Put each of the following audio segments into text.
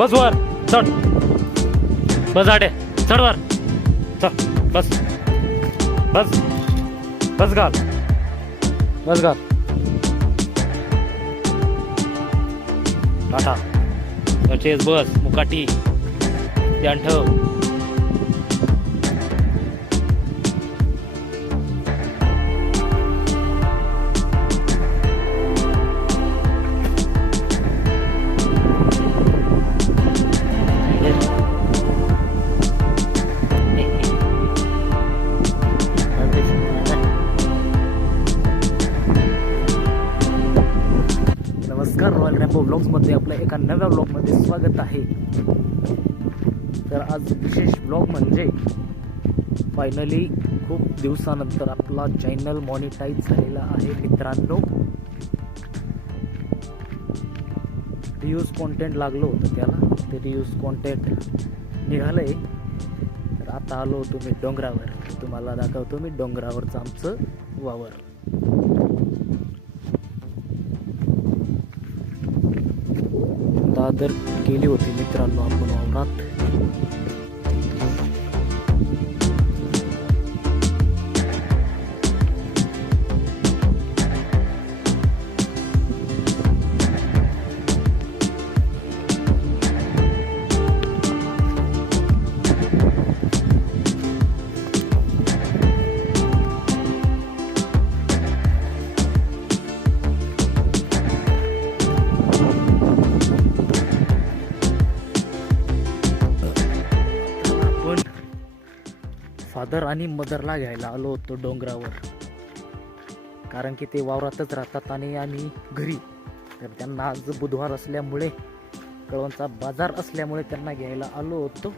बस वर चढ. बस आडे चढ वर. चल बस बस बस घाल. बस घाल. टाटा परचेस बस मुकाटी ध्यान ठेव. नमस्कार, रॉयल रॅम्बो ब्लॉग्समध्ये आपल्या एका नव्या ब्लॉगमध्ये स्वागत आहे. तर आज विशेष ब्लॉग म्हणजे फायनली खूप दिवसानंतर आपला चॅनल मॉनिटाईज झालेला आहे मित्रांनो. रियूज कॉन्टेंट लागलं होतं त्याला, ते रियूज कॉन्टेंट निघालं आहे. तर आता आलो होतो मी डोंगरावर. तुम्हाला दाखवतो मी डोंगरावरचं आमचं वावर. दादर गेली होती मित्रांनो आपण वावरात. फादर आणि मदरला घ्यायला आलो होतो डोंगरावर, कारण की ते वावरातच राहतात आणि आम्ही घरी. तर त्यांना आज बुधवार असल्यामुळे, कळवणचा बाजार असल्यामुळे त्यांना घ्यायला आलो होतो.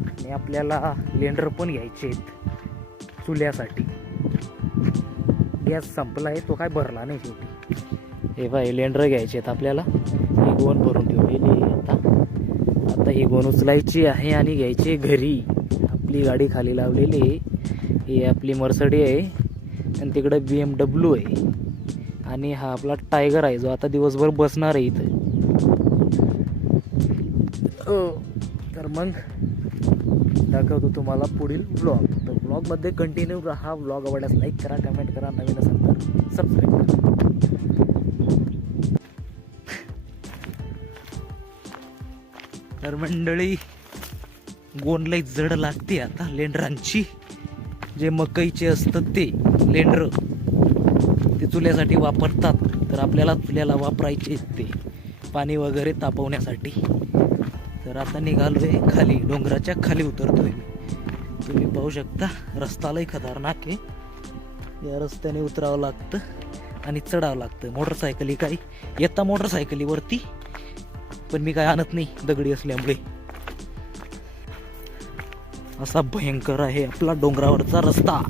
आणि आपल्याला लेंडर पण घ्यायचे आहेत चुल्यासाठी. गॅस संपला आहे, तो काय भरला नाही शेवटी. हे बाय लेंडर घ्यायचे आहेत आपल्याला. ही गोण भरून ठेवलेली आता ही गोण उचलायची आहे आणि घ्यायची घरी. आपली गाडी खाली लावलेली आहे. ही आपली मर्सडी आहे आणि तिकडे BMW आहे आणि हा आपला टायगर आहे जो आता दिवसभर बसणार आहे इथं. तर मग दाखवतो तुम्हाला पुढील ब्लॉग. तर ब्लॉगमध्ये कंटिन्यू राहा. ब्लॉग आवडल्यास लाईक करा, कमेंट करा, नवीन असेल तर सबस्क्राईब करा. तर मंडळी गोण लई जड लागते आता लेंडरांची. जे मकईचे असतात ते लेंडर ते चुल्यासाठी वापरतात. तर आपल्याला चुल्याला वापरायचे ते पाणी वगैरे तापवण्यासाठी. तर आता निघालोय खाली, डोंगराच्या खाली उतरतोय मी. तुम्ही पाहू शकता रस्ता लई खतरनाक आहे. या रस्त्याने उतरावं लागतं आणि चढावं लागतं. मोटरसायकली काही येता मोटरसायकलीवरती, पण मी काय आणत नाही दगडी असल्यामुळे. असा भयंकर आहे आपला डोंगरावरचा रस्ता.